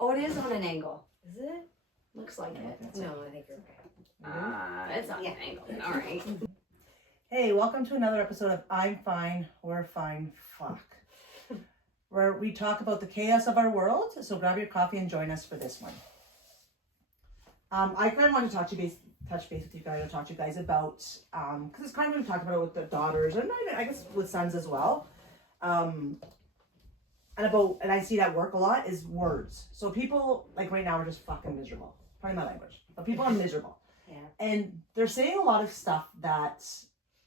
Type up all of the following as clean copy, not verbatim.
Oh, it is on an angle. Is it? Looks like it. No, I think you're okay. It's on an angle. All right. Hey, welcome to another episode of I'm Fine, We're Fine, Fuck, where we talk about the chaos of our world. So grab your coffee and join us for this one. I kind of want to touch base with you guys, talk to you guys about, because it's kind of, we've talked about it with the daughters, and I guess with sons as well. And I see that work a lot, is words. So people, like right now, are just fucking miserable. Pardon my language. But people are miserable. Yeah. And they're saying a lot of stuff that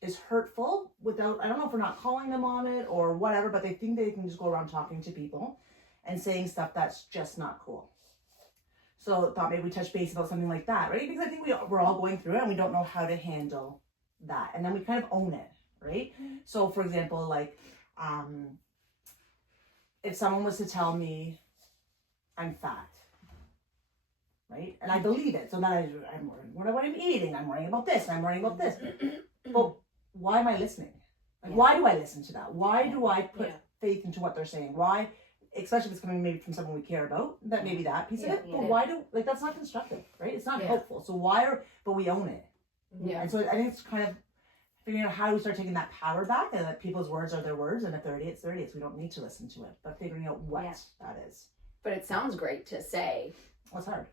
is hurtful without, I don't know if we're not calling them on it or whatever, but they think they can just go around talking to people and saying stuff that's just not cool. So I thought maybe we touch base about something like that, right? Because I think we're all going through it and we don't know how to handle that. And then we kind of own it, right? Mm-hmm. So for example, like, if someone was to tell me I'm fat, right? And I believe it. So then I'm worrying what I'm eating. I'm worrying about this. I'm worrying about this. But why am I listening? Like, why do I listen to that? Why do I put faith into what they're saying? Why, especially if it's coming maybe from someone we care about, that maybe that piece of it. But why that's not constructive, right? It's not helpful. So but we own it. Yeah. And so I think it's kind of figuring out how do we start taking that power back, and that people's words are their words, and if they're idiots, they're idiots. We don't need to listen to it, but figuring out what that is. But it sounds great to say. What's hard?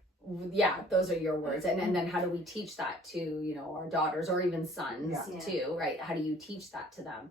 Yeah, those are your words. And then how do we teach that to, you know, our daughters or even sons too, right? How do you teach that to them?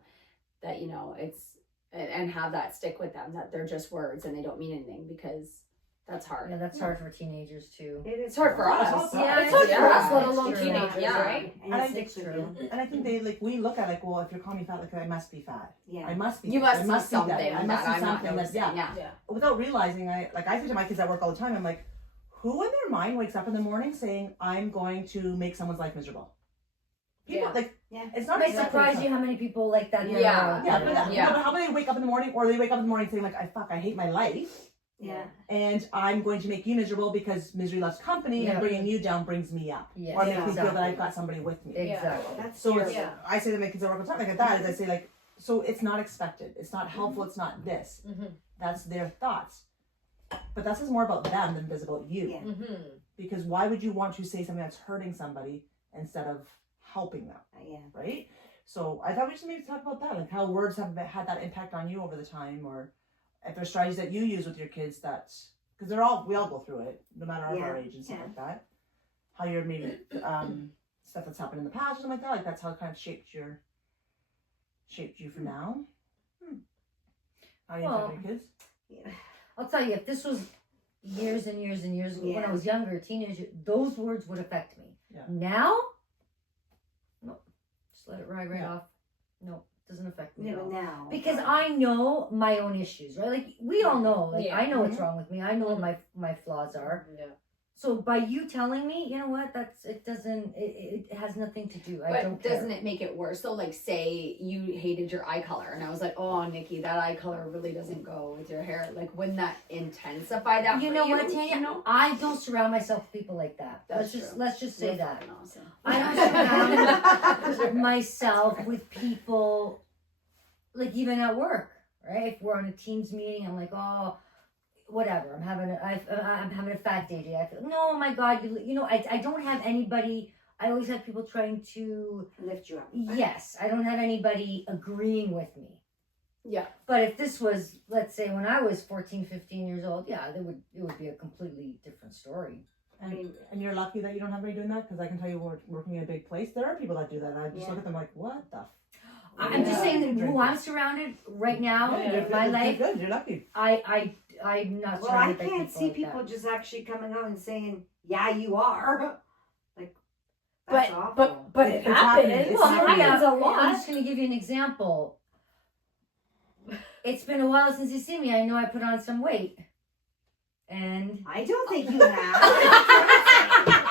That, you know, it's, and have that stick with them, that they're just words and they don't mean anything, because that's hard. Yeah, that's hard for teenagers too. It's hard for us. Yeah, it's hard for us, let It's alone true. teenagers, Yeah. right? And It's true. And I think they, like, we look at, like, well, if you're calling me fat, like, I must be fat. Yeah. I must be. You this. must I see something I must that see I'm not something noticing. yeah. Without realizing, I say to my kids at work all the time, I'm like, who in their mind wakes up in the morning saying, I'm going to make someone's life miserable? People, it's not It might surprise you how many people like that. Yeah. But how about they wake up in the morning, or they wake up in the morning saying, like, I hate my life. Yeah. And I'm going to make you miserable because misery loves company, and bringing you down brings me up. Yes, or makes me feel that I've got somebody with me. Exactly. That's So true. it's, I say to my kids at work all the time, like that, is I say, like, so it's not expected. It's not helpful. It's not this. Mm-hmm. That's their thoughts. But that says more about them than it does about you. Yeah. Mm-hmm. Because why would you want to say something that's hurting somebody instead of helping them? Yeah. Right? So I thought we should maybe talk about that, like how words have had that impact on you over the time, or if there's strategies that you use with your kids that, because we all go through it, no matter our age and stuff like that. How you're maybe stuff that's happened in the past or something like that, like that's how it kind of shaped you for now. How do you talk to your kids? Yeah. I'll tell you, if this was years and years and years ago, when I was younger, a teenager, those words would affect me. Yeah. Now, no, just let it ride off. No, doesn't affect me at all. Now. Because I know my own issues, right? Like, we all know. Like, I know what's wrong with me. I know what my flaws are. Yeah. So by you telling me, you know what? It has nothing to do. I But don't care. doesn't it make it worse though? Like, say you hated your eye color, and I was like, "Oh, Nikki, that eye color really doesn't go with your hair." Like, wouldn't that intensify that? You for know you? what, Tanya? You know? I don't surround myself with people like that. That's Let's just say You're that. fucking awesome. I don't surround myself with people, like, even at work, right? If we're on a Teams meeting, I'm like, oh, whatever. I'm having a fat day today. I feel, no, my God, you know, I don't have anybody. I always have people trying to lift you up. Yes, I don't have anybody agreeing with me. Yeah. But if this was, let's say, when I was 14, 15 years old, it would be a completely different story. And you're lucky that you don't have anybody doing that, because I can tell you, working in a big place, there are people that do that, and I just look at them like, what the I'm just saying that who I'm surrounded right now in my life. You're good. You're lucky. I'm not Well, I surrounded by can't see like people that. just actually coming out and saying, "Yeah, you are." Like, that's awful. But it happens. happening. Well, It happens a lot. I'm just going to give you an example. It's been a while since you see me. I know I put on some weight, and I don't think you have.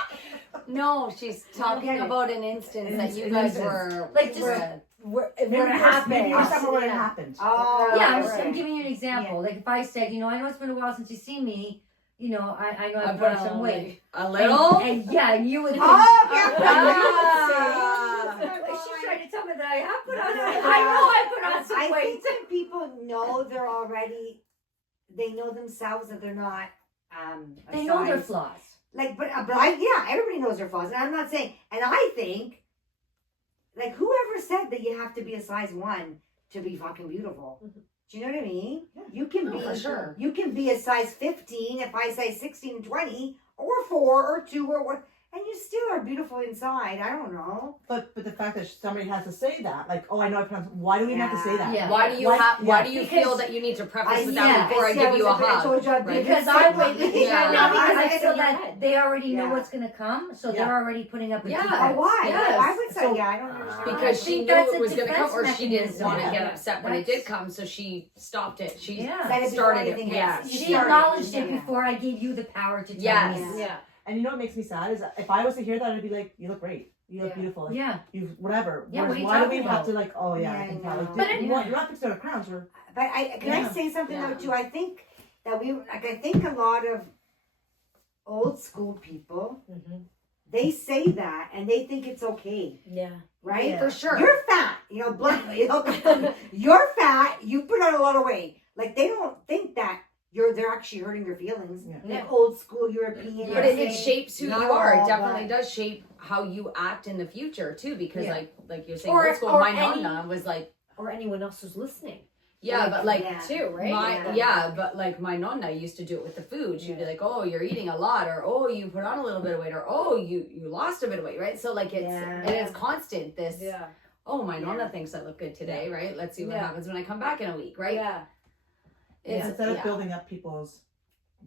No, she's talking about an instance that you guys were like just where it Maybe happened. you're somewhere where it happened. Oh, yeah. right. I'm giving you an example. Like if I said, you know, I know it's been a while since you see me. You know, I know I put on some weight. A little? And you would think, Oh, yeah. she tried to tell me that I have put on some weight. I know I put on some I weight. think when people know they know themselves that they're not a They know their size- flaws. Like, but everybody knows their flaws, and I'm not saying. And I think, like, whoever said that you have to be a size 1 to be fucking beautiful? Do you know what I mean? Yeah. You can be for sure. You can be a size 15 if I say 16, 20, or 4 or 2 or what, and you still are beautiful inside. I don't know. But the fact that somebody has to say that, like, oh, I know I pronounced. Why do we have to say that? Yeah. Why do you Why- have? Why yeah. do you Because feel that you need to preface with yeah, that before I see, give you a was I hug? told you I'd be a Right. good Because I size. wait, Yeah. no, because I I feel think that you're right. they already know Yeah. what's gonna come, so Yeah. they're already putting up a Yeah. defense. Oh, why? Yes. Why would say? So- Yeah, I don't understand. Because I she think knew that's it a was going to come, or defense she didn't mechanism. want to Yeah. get upset when it That's- did come, so she stopped it. She Yeah. That is started it. anything Yeah, else. She started acknowledged it. it before I gave you the power to tell Yes. me. Yeah. And you know what makes me sad is that if I was to hear that, I'd be like, you look great. You look Yeah. beautiful. Like, Yeah. you whatever. Yeah, what Whereas are you why do we talking have about? to like? Oh yeah, Yeah, I can I tell. know. Like, But dude, it- you're not fixing our crowns. Or But can I Yeah. say something Yeah. though too? I think that I think a lot of old school people, Mm-hmm. they say that and they think it's okay, Yeah. right? Yeah. for sure. You're fat, bluntly. You're fat. You put on a lot of weight. Like they don't think that they're actually hurting your feelings. Yeah. Like old school European. But it saying, shapes who not you are. It all, definitely but- does shape how you act in the future too. Because Yeah. like you're saying, Or- old school. or My any- nonna was like, Or anyone else who's listening. yeah, but like yeah. Too, right? my nonna used to do it with the food. She'd be like, "Oh, you're eating a lot," or "Oh, you put on a little bit of weight," or "Oh, you lost a bit of weight," right? So like it's Yeah. and it's constant. This Yeah. oh, my nonna Yeah. thinks I look good today, right? Let's see what Yeah. happens when I come back in a week, right? Yeah. It's, instead of yeah. building up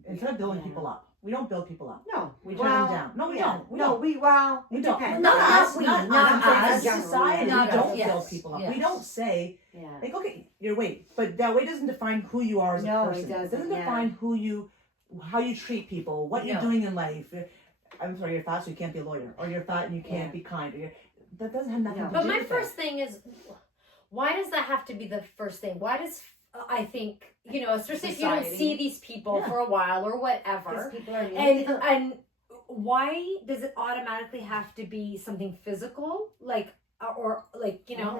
instead of building Yeah. people up, we don't build people up. No, We turn them down. No, we yeah. don't. We no, don't. we We don't. depends. Not Not us, us. we, Not not us. us. As a society, Not we don't us, build yes, people up. yes. We don't say Yeah. like, okay, your weight, but that weight doesn't define who you are as No, a it person. doesn't, yeah. define how you treat people, what you're No. doing in life. I'm sorry, you're fat, so you can't be a lawyer, or you're fat and you can't Yeah. be kind. Or that doesn't have nothing No. to But do my with first thing is, why does that have to be the first thing? Why does I think especially if you don't Society. see these people Yeah. for a while or Because whatever, people are and why does it automatically have to be something physical, or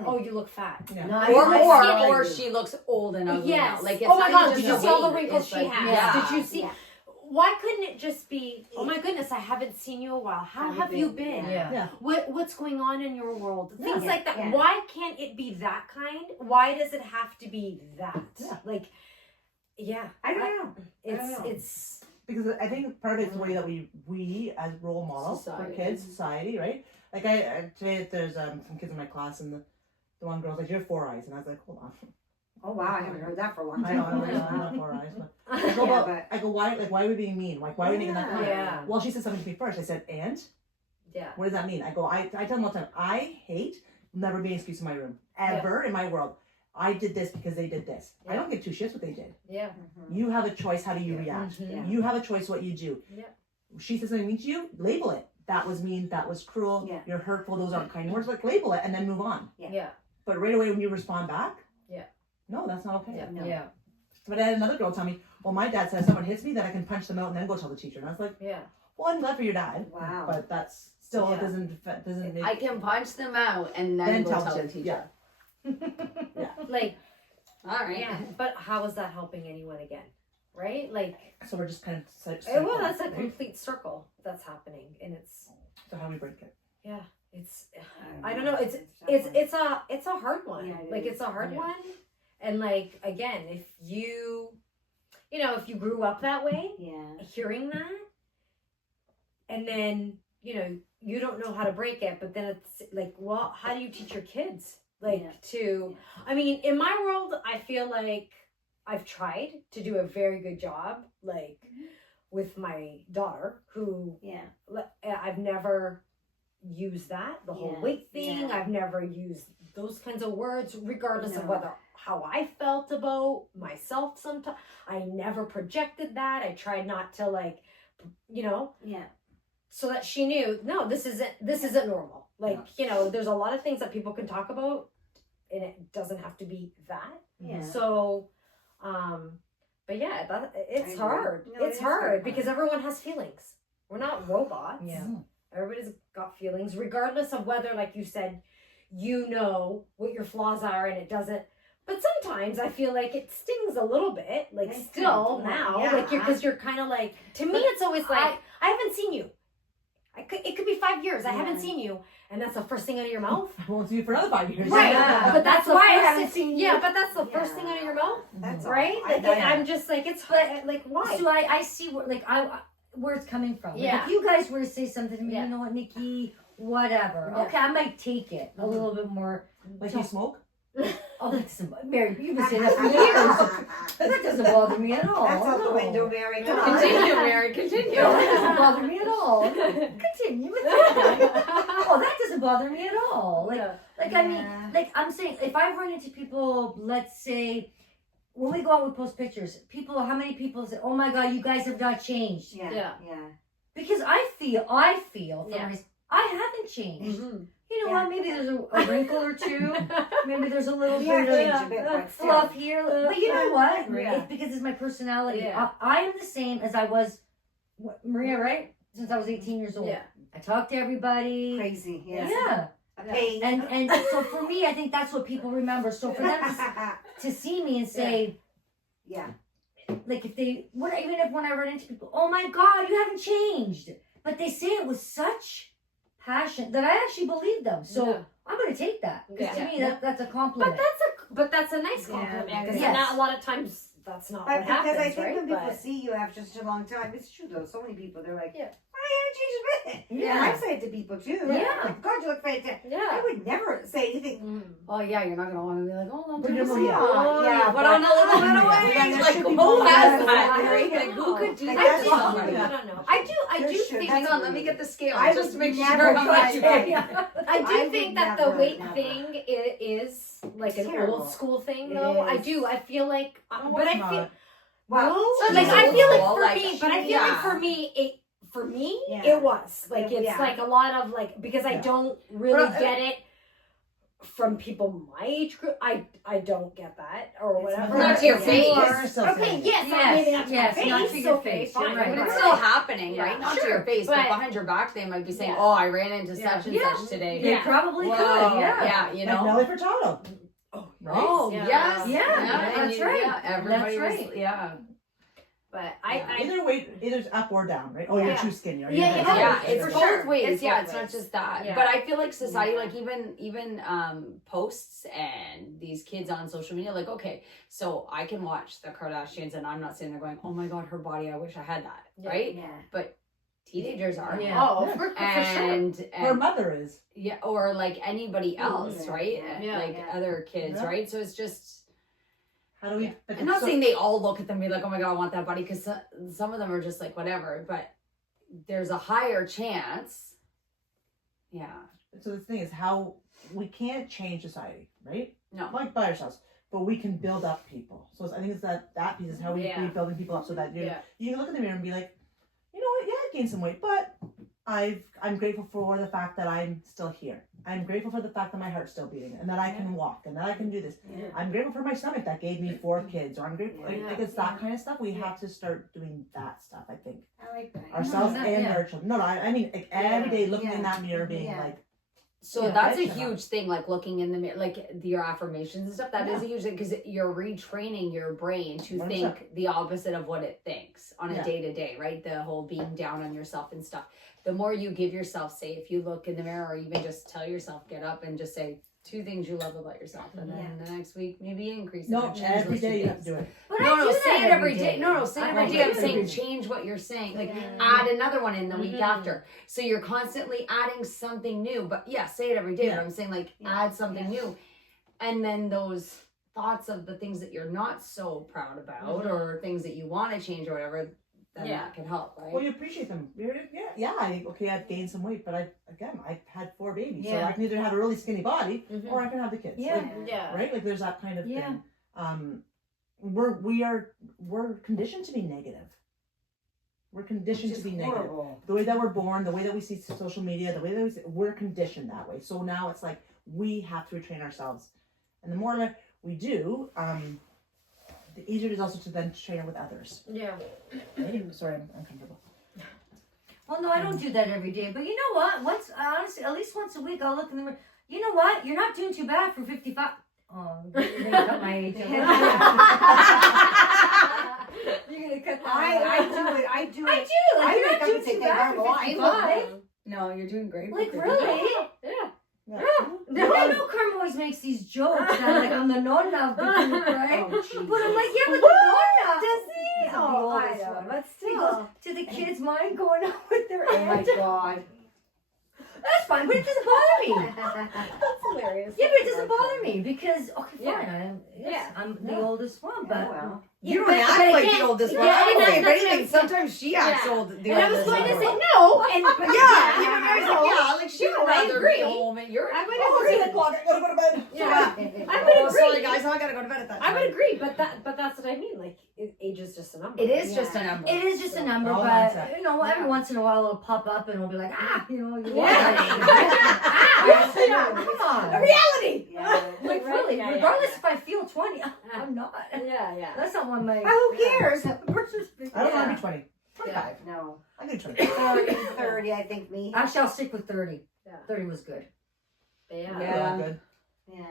oh, you look fat? Yeah. No, Or I- or she looks old and ugly Yes. now. Like it's Oh my not God, even did just you a see all the weight, wrinkles it's she like, has? Yeah. Did you see? Yeah. Why couldn't it just be? Oh my goodness, I haven't seen you a while. How have you been? Yeah. Yeah. What's going on in your world? Things Yeah. like that. Yeah. Why can't it be that kind? Why does it have to be that? Yeah. Like, yeah, I don't know. It's don't know. it's Because I think part of it's the way that we as role models Society. for kids, society, right? Like today there's some kids in my class and the one girl's like, "You have 4 eyes," and I was like, "Hold on." Oh wow, I haven't heard that for a long I time. know, I'm not 4 eyes, but I go, Yeah, well, but- I go, why are we being mean? Like, why are we making that comment? Yeah. Well, she said something to me first. I said, and? yeah. What does that mean? I go, I tell them all the time, I hate never being excused in my room. Ever in my world. I did this because they did this. I don't give 2 shits what they did. Yeah. You have a choice, how do you react? Mhm. You have a choice what you do. Yeah. She says something mean to you, label it. That was mean, that was cruel, Yeah. you're hurtful, those aren't kind words. Like, label it and then move on. Yeah. But right away when you respond back, Yeah. no, that's not okay. Yeah. No. Yeah. But I had another girl tell me, well, my dad said if someone hits me, that I can punch them out and then go tell the teacher. And I was like, Yeah. well, I'm glad for your dad. Wow. But that's still, it Yeah. doesn't make I can punch them out and then go tell the teacher. Like, All right. yeah. But how is that helping anyone again? Right? Like, So we're just kind of well, that's a right? complete circle that's happening, and it's So how do we break it? it's I don't know. It's a hard one. Yeah, it Like is. it's a hard Yeah. one. And like again, if you grew up that way, Yeah. hearing that, and then you don't know how to break it, but then it's like, well, how do you teach your kids Yeah. to? I mean, in my world, I feel like I've tried to do a very good job, like with my daughter, who Yeah. I've never used that, the whole Yeah, weight thing. yeah. I've never used those kinds of words, regardless of No. whether how I felt about myself. Sometimes I never projected that. I tried not to Yeah. so that she knew, no, this isn't normal. Like, there's a lot of things that people can talk about, and it doesn't have to be that. Yeah. So, but yeah, it's I agree. hard. No, it It's is hard hard. because everyone has feelings. We're not robots. Yeah. Everybody's got feelings, regardless of whether, like you said, what your flaws are, and it doesn't But sometimes I feel like it stings a little bit, like It still can, now, yeah. like because you're kind of like, to me, it's always like, I haven't seen you. It could be 5 years. I haven't Yeah. seen you, and that's the first thing out of your mouth. I won't see you for another 5 years. Right, Yeah. but that's That's why I the first haven't thing- seen you. Yeah, but that's the first Yeah. thing out of your mouth, That's all. right? Like, I'm just like, it's hard. Like, why? So I see where like where it's coming from. Like, Yeah. if you guys were to say something to me, Yeah. you know what, Nikki, whatever. Yeah. Okay, I might take it a little bit more. Like you smoke? Oh, that's Mary. You've been saying that for years. That doesn't bother me at all. That's out the no. window, Mary. Come on. Continue, Mary, continue. No, that doesn't bother me at all. Continue. Oh, that doesn't bother me at all. Like I mean, Yeah. like I'm saying, if I run into people, let's say, when we go out, we post pictures. People, how many people say, "Oh my God, you guys have not changed"? Yeah. Yeah. Yeah. Because I feel from Yeah. I haven't changed. Mhm. You know Yeah. what? Maybe there's a wrinkle or two. Maybe there's a little We have bit changed of a bit, but still. fluff here. But you know what? Yeah. It's because it's my personality. Yeah. I am the same as I was, Maria, right? Since I was 18 years old. Yeah. I talk to everybody. Crazy. Yeah. Yeah. A pain. And so for me, I think that's what people remember. So for them to see me and say, yeah. like if they, even if when I run into people, "Oh my God, you haven't changed," but they say it with such passion that I actually believe them. So Yeah. I'm going to take that because Yeah. to me that's a compliment. But that's a nice compliment Yeah, because yes. not a lot of times that's not But what because happens, I think right? when people But- see you after such a long time, it's true though. So many people, they're like, Yeah. I haven't changed a bit. Yeah. And I've said it to people too. Yeah. Like, God, you look fantastic. I yeah. would never say anything. Mhm. Well, yeah, you're not gonna want to be like, oh, I'm But gonna you're see Maria. you. Yeah, Put but- on a little bit of Yeah, weight. there Like, should who be more has than that? that. Right? Like, who could do Like, that that's to not somebody? I don't know. There I do should- think. Hang on, let me get the scale I just to would make never sure how much touch you it. weigh. I do I think would that the never, weight never. thing is like It's an terrible. old school thing, It though. I is. do. I feel like, No, but it's I feel not. Well, Such like a I old feel like school, for like, me, but I feel like yeah. for me, Yeah. it was like it's Yeah. like a lot of like because I Yeah. don't really But, get it from people my age group. I don't get that or It's whatever. Not to your Yeah. face. We're still Okay, saying it. yes, Yes, maybe not to yes, my not face. to your Okay, face, you're fine, right. But it's whatever. still happening, Yeah. right? Not to Sure, your face, but but- behind your back, they might be saying, Yeah. "Oh, I ran into Yeah. such and Yeah. such today." They Yeah. probably Whoa. could. Yeah. Yeah, you Like know. Nelly Furtado. Oh, Right? Oh, Yeah. yes. Yeah, and that's right. Yeah, everybody That's was, right. yeah. but Either way, either up or down, right? Oh, you're Yeah. too skinny. Or Yeah, you're yeah, Yeah, it's it's for both sure. ways. It's Yeah, both it's not ways. just that. Yeah. But I feel like society, Yeah. like even posts and these kids on social media, like, okay, so I can watch the Kardashians and I'm not sitting there going, "Oh my God, her body, I wish I had that." Yeah. Right? Yeah. Teenagers are. Yeah. Oh, Yeah. for sure. And, Her and mother is. yeah, or like anybody else, Yeah. right? Yeah. Like Yeah. other kids, Yeah. right? So it's just. How do we? Yeah. but I'm not so- saying they all look at them and be like, "Oh my God, I want that body," because some of them are just like whatever. But there's a higher chance. Yeah. So the thing is, how we can't change society, right? No. Like by ourselves, but we can build up people. So I think it's that piece is how we Yeah. we building people up so that you Yeah. you can look in the mirror and be like, you know what? Yeah, I gained some weight, but I'm grateful for the fact that I'm still here. I'm grateful for the fact that my heart's still beating and that I can walk and that I can do this. Yeah. I'm grateful for my stomach that gave me 4 kids, or I'm grateful. Yeah. Like it's that kind of stuff. We have to start doing that stuff. I think I like that. ourselves that- and yeah. our children. No, I mean like every day looking in Yeah. that mirror, being Yeah. like, So Yeah, that's a that should huge thing, like looking in the mirror, like your affirmations and stuff. That is a huge thing because you're retraining your brain to 100%. think the opposite of what it thinks on a Yeah. day to day, right? The whole being down on yourself and stuff. The more you give yourself, say, if you look in the mirror or even just tell yourself, get up and just say 2 things you love about yourself, and then the next week maybe increase it. no, or change every those 2 day you have things. to do it. But No, I do say that it every day. No, say it I every do day. I'm it saying every day. change what you're saying. Like Yeah. add another one in the week Mhm. after. So you're constantly adding something new. But yeah, say it every day. Yeah. But I'm saying like Yeah. add something new. And then those thoughts of the things that you're not so proud about or things that you want to change or whatever, then Yeah. that can help, right? Well, you appreciate them. I've gained some weight, but I've had 4 babies, so Yeah. I can either have a really skinny body Mhm. or I can have the kids. Yeah. Like, Yeah. right? Like there's that kind of Yeah. thing. We're conditioned to be negative. We're conditioned to be negative. The way that we're born, the way that we see social media, the way that we're conditioned that way. So now it's like we have to retrain ourselves, and the more that we do, the easier it is also to then train it with others. Yeah. Right? Sorry, I'm uncomfortable. Well, no, I don't do that every day. But you know what? Honestly, at least once a week, I'll look in the mirror. You know what? You're not doing too bad for 55. Oh, you're gonna cut my age. You're gonna cut that. I do I it. do. Like, I you're think not I doing could take too that bad down for the line. 55. No, you're doing great. Like, with really? Yeah. Yeah. No, I know Carmen always makes these jokes that like I'm the nonna of the group, right? Oh, Jesus. But I'm like, yeah, but the nonna. Does he? He's the Oh, I oldest know. one. But He goes still. to the kids' mind going out with their Oh my aunt. God. That's fine, but it doesn't bother me. That's hilarious. Yeah, but it doesn't bother me because okay, fine. Yeah. I'm the Yeah. oldest one, but Well. You don't but- act but like again- the oldest one. yeah, I would and say, if that's what anything, I'm saying. sometimes she acts Yeah. old. The And I was oldest going to one. say no, and but Yeah, even I was no. like, yeah, like she No, would I rather agree. be home and you're. I would oh, agree. 10 o'clock, I gotta go to bed. Yeah. I Oh, would agree. sorry guys, I gotta go to bed at that I time. would agree, but that's what I mean. Like, age is just a number. It is Yeah. just a number. it is just a number. All But mindset. you know, every Yeah. once in a while it'll pop up and we'll be like, you Yeah. yeah, come on. A reality. Yeah. Like Right, really, yeah, regardless yeah. if I feel 20, I'm not. Yeah, yeah. That's not one of my. Who cares? I don't want to be 20. 25. No. I can do 20. 30, I think me. Actually, I'll stick with 30. Yeah. 30 was good. Yeah. Yeah. Good. Yeah.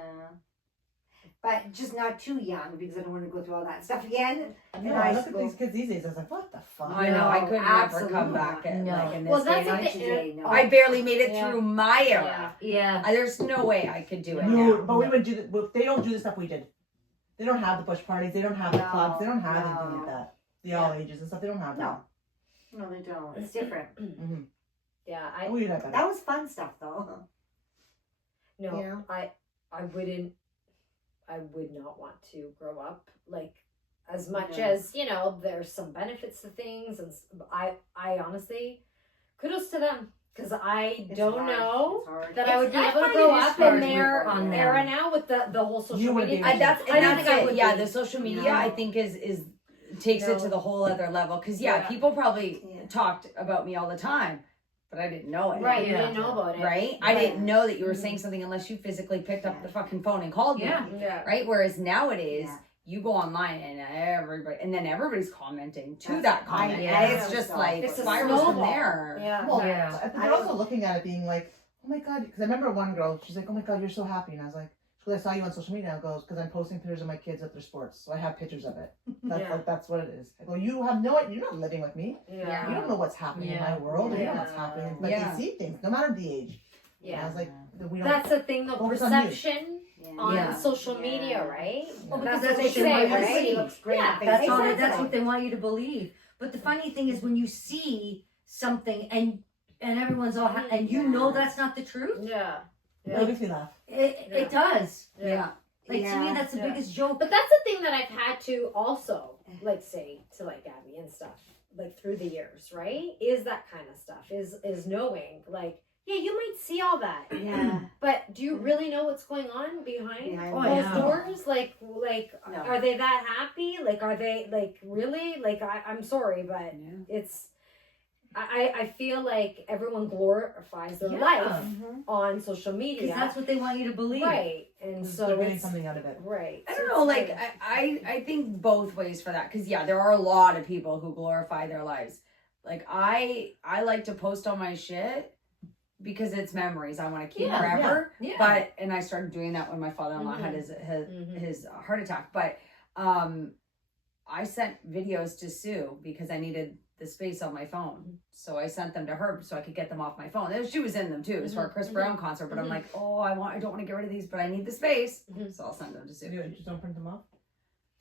But just not too young because I don't want to go through all that stuff again. No, high I look at school. these kids these days. I was like, what the fuck? I know, I No, could never absolutely come not. back at, No. like in this Well, day that's and the age. thing. Today, no. I barely made it Yeah. through my era. Yeah. There's no way I could do it No, now. but we would do they don't do the stuff we did. They don't have the bush parties. They don't have the No, clubs. They don't have no. anything like that. The all ages and stuff. They don't have that. No, they don't. It's different. Mm-hmm. Yeah. Oh, we had better. That was fun stuff though. No, Yeah. I would not want to grow up like as much No. as there's some benefits to things, and I honestly, kudos to them, because I It's don't hard. know It's hard. that I would be I able to find grow it is up hard in to their work on them. era now with the whole social You wouldn't media. be able to. That's I don't think I would it. be. The social media No. I think is takes it No. to the whole other level. Because Yeah. people probably Yeah. talked about me all the time, but I didn't know it. Right, you Yeah. didn't know about it. Right? I Right. didn't know that you were Mhm. saying something unless you physically picked up Yeah. the fucking phone and called Yeah. me. Yeah. Right? Whereas nowadays, Yeah. you go online and everybody's commenting to That's- that comment. yeah. And it's just like It's a spirals from snowball. there. Yeah. Well, Yeah. I think they're also looking at it being like, oh my god, because I remember one girl, she's like, oh my god, you're so happy, and I was like, she goes, I saw you on social media. I goes, because I'm posting pictures of my kids at their sports, so I have pictures of it. That's Yeah. like that's what it is. I go, you have you're not living with me. Yeah. You don't know what's happening in Yeah. my world. You know Yeah. what's happening, but Yeah. they see things, no matter the age. And I Yeah. was like, we don't. That's the thing, though. Focus on you. Perception Yeah. on Yeah. social Yeah. media, right? Well, That's because what that's they what they say, want you to right? see. Looks great. Yeah, That's all. Exactly. That's what they want you to believe. But the funny thing is when you see something and everyone's all and you know that's not the truth. Yeah. It makes me laugh. It does. Yeah. Like to me, Yeah. that's the Yeah. biggest joke. But that's the thing that I've had to also like say to like Abby and stuff like through the years, right? Is that kind of stuff is knowing like, yeah, you might see all that, Yeah. but do you really know what's going on behind Behind Oh, those yeah. doors? Like No. are they that happy? Like are they like really? Like I'm sorry, but it's I feel like everyone glorifies their Yeah. life on social media. Because that's what they want you to believe. right. And So so they're getting it's something out of it. right. I So don't it's know, like good. I think both ways for that, because yeah, there are a lot of people who glorify their lives. Like I like to post all my shit because it's memories I want to keep Yeah, forever. yeah. But and I started doing that when my father-in-law had Mhm. his heart attack. But I sent videos to Sue because I needed the space on my phone. So I sent them to her so I could get them off my phone. She was in them too. It was for a Chris Brown concert, but I'm like, oh, I don't want to get rid of these, but I need the space. Mhm. So I'll send them to Sue. You just don't print them off.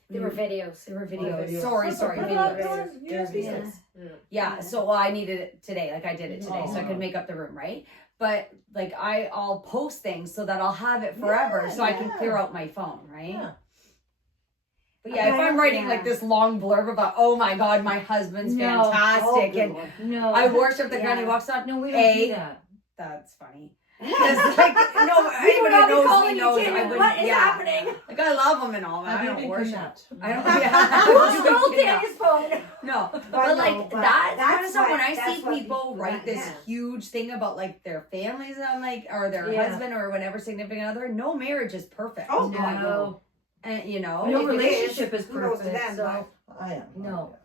They were videos. They were videos. videos. Sorry, Put it up, videos. put it on There's USB videos. sticks. Yeah, so I needed it today. Like I did it today, so I Oh. could make up the room, right? But like I'll post things so that I'll have it forever, Yeah, so I can yeah. clear out my phone, right? Yeah. But yeah, if I'm writing like this long blurb about, oh my god, my husband's No. fantastic, and No. I worship the granny Yeah. walks up. No, we don't do A, that. that's funny. Because like no, We would anybody all be knows calling me you, knows Tim, I wouldn't. what is yeah. happening? Like I love them and all, but Have I you don't been worship. kidnapped? I don't. Who Yeah. stole Danny's phone? No, But but no, like but that's kind of that's stuff when what- I that's see what people people write want, this yeah. huge thing about like their families and like or their Yeah. husband or whatever significant other. No marriage is perfect. Oh, God, No. And you know, No if it relationship is kudos to perfect. them, So I am. No.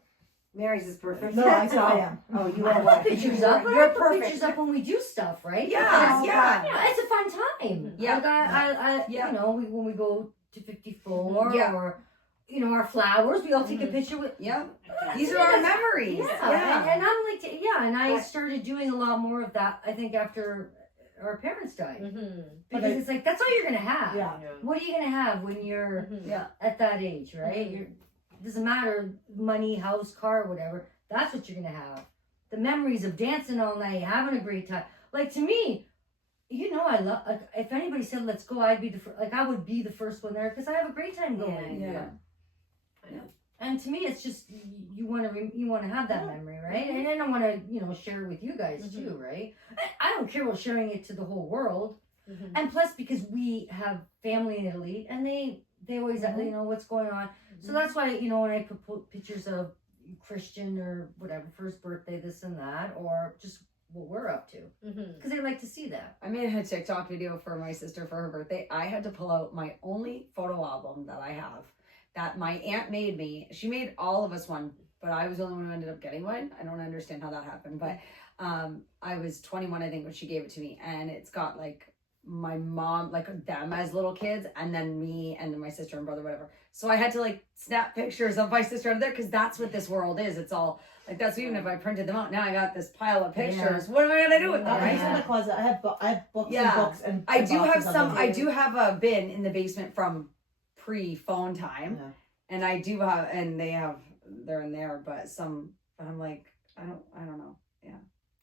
Mary's is perfect. No, I said I am. Oh, you I are put what? pictures up. You're I put perfect. pictures up when we do stuff, right? Yeah, Because, yeah. yeah, it's a fun time. Yeah. Like I Yeah. you know, when we go to 54 Yeah. or, you know, our flowers. We all take a picture with. Yeah. These are our memories. Yeah. And I'm like, and I started doing a lot more of that, I think, after our parents died. Mm-hmm. Because it's like, that's all you're going to have. Yeah. What are you going to have when you're Yeah. at that age, right? It doesn't matter, money, house, car, whatever. That's what you're going to have. The memories of dancing all night, having a great time. Like, to me, you know, I love, like, if anybody said, let's go, I'd be I would be the first one there because I have a great time going. Yeah. And to me, it's just, you want to have that memory, right? And then I want to, you know, share it with you guys too, right? I don't care about sharing it to the whole world. And plus, because we have family in Italy, and they always, you know, what's going on. So that's why, you know, when I put pictures of Christian or whatever, first birthday, this and that, or just what we're up to, because they like to see that. I made a TikTok video for my sister for her birthday. I had to pull out my only photo album that I have that my aunt made me. She made all of us one, but I was the only one who ended up getting one. I don't understand how that happened, but I was 21, I think, when she gave it to me, and it's got like my mom, like them as little kids, and then me and then my sister and brother, whatever. So I had to like snap pictures of my sister out of there because that's what this world is. It's all like that's. Even if I printed them out, now I got this pile of pictures. What am I gonna do with them? I Right? have in my closet. I have books Yeah. and books and. I do have boxes of some. them. I do have a bin in the basement from pre-phone time, Yeah. and I do have, and they're in there. But some, I'm like, I don't know. Yeah,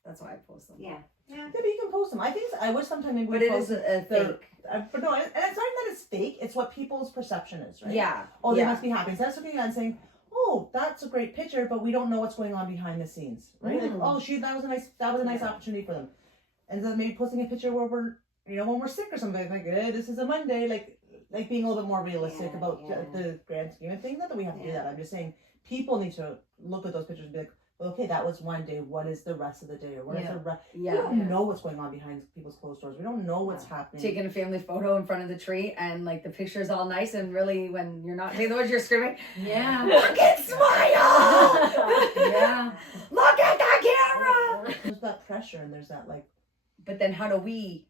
that's why I post them. Yeah. Yeah, but you can post them. I think I wish sometime maybe we But it post is a their- fake. But no, and it's not even that it's fake. It's what people's perception is, right? Yeah. Oh, they yeah. must be happy. So that's looking at and saying, "Oh, that's a great picture," but we don't know what's going on behind the scenes, right? Like, oh, that was a nice opportunity for them, and then maybe posting a picture where we're, you know, when we're sick or something, like, this is a Monday, like being a little bit more realistic about the grand scheme of things. Not that we have to do that. I'm just saying people need to look at those pictures and be like, well, okay, that was one day. What is the rest of the day, or what is the rest? Yeah. We don't know what's going on behind people's closed doors. We don't know what's happening. Taking a family photo in front of the tree, and like the picture's all nice, and really when you're not taking the words, you're screaming, Yeah. "Look and smile! Yeah. Look at the camera!" There's that pressure, and there's that like. But then how do we?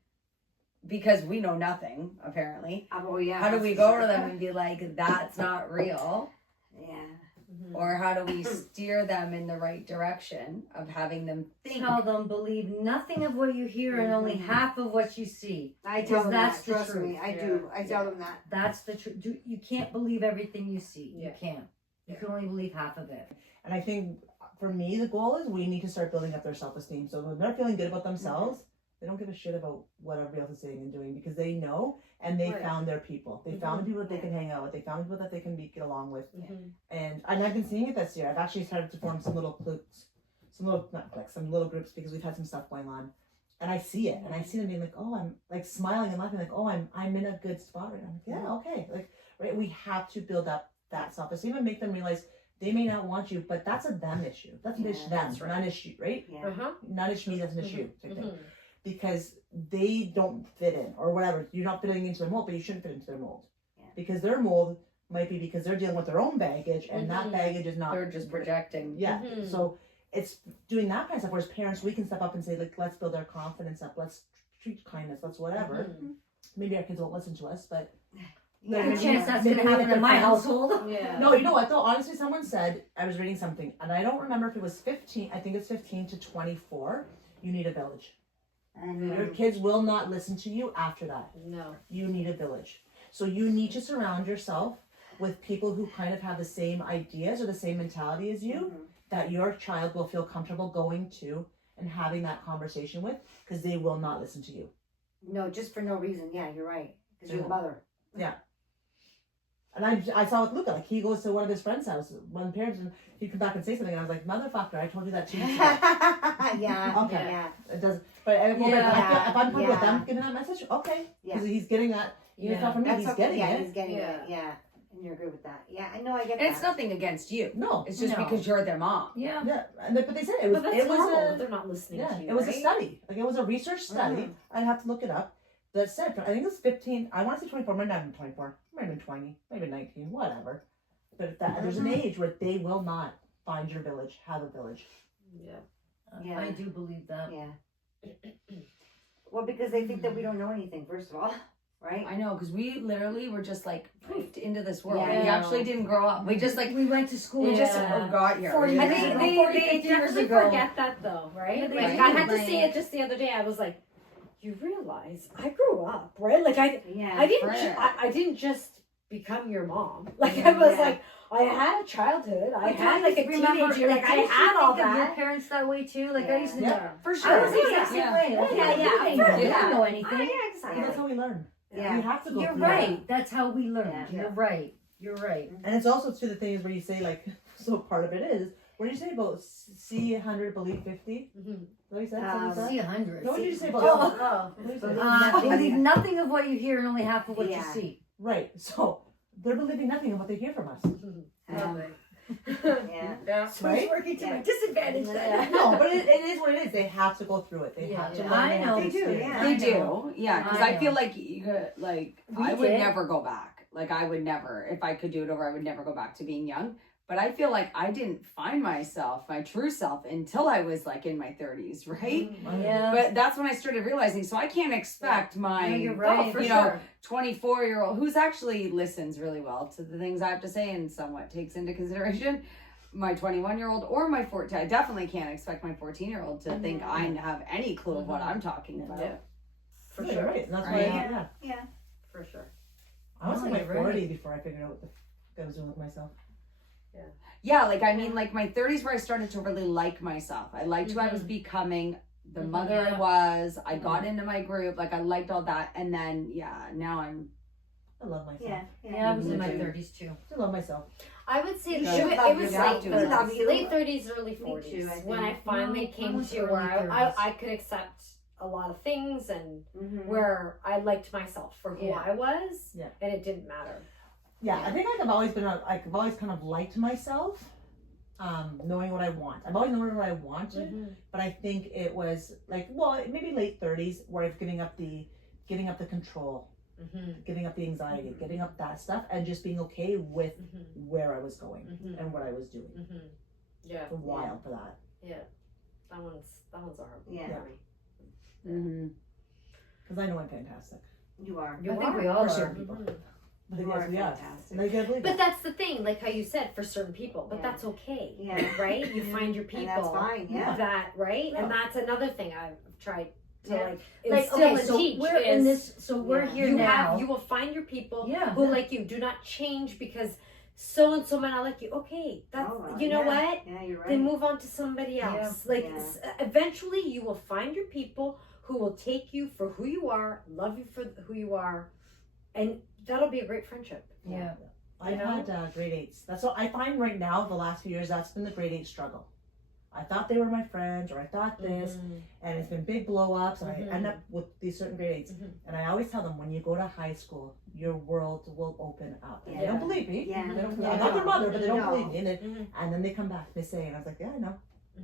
Because we know nothing apparently. Oh yeah. How do we go to them and be like, "That's not real"? Yeah. Or how do we steer them in the right direction of having them think? Tell them, believe nothing of what you hear and only half of what you see. I Because tell them that's that. the Trust truth. me, I do. I tell them that. That's the truth. You can't believe everything you see. Yeah. You can't. You can only believe half of it. And I think for me, the goal is we need to start building up their self-esteem. So when they're feeling good about themselves, they don't give a shit about what everybody else is saying and doing because they know and they Right. found their people. They found the people that they can hang out with. They found people that they can get along with. Mm-hmm. And I've been seeing it this year. I've actually started to form some little cliques, some little groups because we've had some stuff going on. And I see it, and I see them being like, "Oh, I'm like smiling and laughing, like, oh, I'm in a good spot right now." I'm like, "Yeah, okay." Like, right? We have to build up that self-esteem and make them realize they may not want you, but that's a them issue. That's an issue, them, that's right. not an issue, right? Yeah. Uh-huh. Not an issue, me, that's an issue. Type thing. Mhm. Because they don't fit in or whatever. You're not fitting into their mold, but you shouldn't fit into their mold. Yeah. Because their mold might be because they're dealing with their own baggage and that baggage is not. They're just projecting. Yeah. Mhm. So it's doing that kind of stuff. Whereas parents, we can step up and say, like, let's build our confidence up. Let's treat kindness. Let's whatever. Mhm. Maybe our kids won't listen to us, but Yeah. Good chance that's Maybe going to happen with in my their friends. household. Yeah. no, you know what though? Honestly, someone said, I was reading something and I don't remember if it was 15. I think it's 15 to 24. You need a village. Your kids will not listen to you after that. No. You need a village. So you need to surround yourself with people who kind of have the same ideas or the same mentality as you that your child will feel comfortable going to and having that conversation with because they will not listen to you. No, just for no reason. Yeah, you're right. Because you're the mother. And I saw with Luca, like he goes to one of his friends' house, one of the parents, and he'd come back and say something, and I was like, "Motherfucker, I told you that 2 weeks ago." Yeah. Okay. Yeah. It does, but if I'm comfortable with them giving that message, okay, Yeah. because he's getting that. Even if Yeah. not from me, he's okay. getting Yeah, it. he's getting Yeah. it. Yeah. And you're good with that. Yeah, I know. I get And that. it's nothing against you. No, It's just No. because you're their mom. Yeah. yeah, but they said it was. But that's It was normal. a. They're not listening Yeah, to you. it was a right? study. Like it was a research study. Mhm. I'd have to look it up. That said, I think it was 15. I want to say 24. Might not have been 24. Might have been 20. Maybe 19. Whatever. But if that there's an age where they will not find your village, have a village. Yeah. Yeah. I do believe that. Yeah. Well, because they think that we don't know anything. First of all. right? I know, because we literally were just like poofed into this world. Yeah. We actually didn't grow up. We just like we went to school. we just Yeah. got here. 40 We I years just- think ago. they 40, 50 years definitely ago. forget that though, right? Yeah, they Like do. I had to Like- see it just the other day. I was like, you realize I grew up, right? Like I Yeah. didn't I didn't just become your mom. Like I was Yeah. like I had a childhood. I Like, had like a remember, teenager. Like I didn't you had all think of your that. parents that way too. Like I used to. Yeah. for I sure. was the exact same Yeah. way. Like, Yeah, what do yeah, they know? They yeah. don't know anything. Yeah, And exactly. that's how we learn. Yeah. We have to go You're through right. that. That's how we learn. Yeah. You're right. You're right. And it's also to the things where you say like, so part of it is, what did you say about see 100, believe 50? Mhm. What you said? Something like that? See 100. No, what did you say about Oh, what did you say? believe nothing of what you hear and only half of what you Yeah. see. Right. So they're believing nothing of what they hear from us. Yeah. Yeah. Right? working to my disadvantage. Yeah. No, but it is what it is. They have to go through it. They Yeah, have to yeah. learn. I have know. to They do, experience. yeah. They I know. do, yeah. Because I I feel know. like you could, like We I would did. never go back. Like I would never, if I could do it over, I would never go back to being young. But I feel like I didn't find myself, my true self, until I was like in my 30s, right? Yeah. But that's when I started realizing. So I can't expect my No, you're right. for you sure. know 24-year-old who's actually listens really well to the things I have to say and somewhat takes into consideration my 21-year-old or my 14. I definitely can't expect my 14-year-old to think I have any clue of what I'm talking about. Yeah. For Yeah, sure. right. And that's Right. why, yeah. Yeah. For sure. I was No, in my you're right. 40 before I figured out what the fuck I was doing with myself. Yeah, like I mean, like my 30s where I started to really like myself. I liked who I was becoming, the mother I Yeah. was. I got into my group, like I liked all that, and then yeah, now I'm. I love myself. Yeah. Yeah, I was in my Mhm. 30s too. I love myself. I would say You that should it love was yourself. late You 30s. love you. Late 30s, early Me too, 40s. I when think. I finally No, came almost to early where 30s. I could accept a lot of things and Mhm. where I liked myself for who Yeah. I was, Yeah. and it didn't matter. Yeah, I think like I've always been, like I've always kind of liked myself, knowing what I want. I've always known what I wanted, but I think it was like, well, maybe late 30s where I've giving up the control, giving up the anxiety, giving up that stuff, and just being okay with where I was going and what I was doing. Yeah, A while for that. that one's a hard one. Yeah. for me. Mm-hmm. Because I know I'm fantastic. You are. You I think are. we all For are. certain people. But You yes, are we are. fantastic. And I can't believe But it. that's the thing, like how you said, for certain people. But Yeah. that's okay, Yeah. right? You find your people. And that's fine. Yeah. That right, Yeah. and that's another thing I've tried to Yeah. like Like, instill okay, and so teach. we're in is this, so we're Yeah. here you now. you will find your people Yeah. who like you. Do not change because so and so might not like you. Okay, that's Oh, you know yeah. what. Yeah, you're right. Then move on to somebody Yeah. else. Like Yeah. eventually, you will find your people who will take you for who you are, love you for who you are, and that'll be a great friendship. Yeah. I've know? had grade 8s. That's what I find right now, the last few years, that's been the grade 8 struggle. I thought they were my friends, or I thought this, and it's been big blow ups, and I end up with these certain grade 8s. And I always tell them, when you go to high school, your world will open up. And they Yeah. don't believe me. Yeah. They don't, Yeah. I'm not their mother, but they don't No. believe me. And then, Mhm. and then they come back, they say, and I was like, yeah, I know.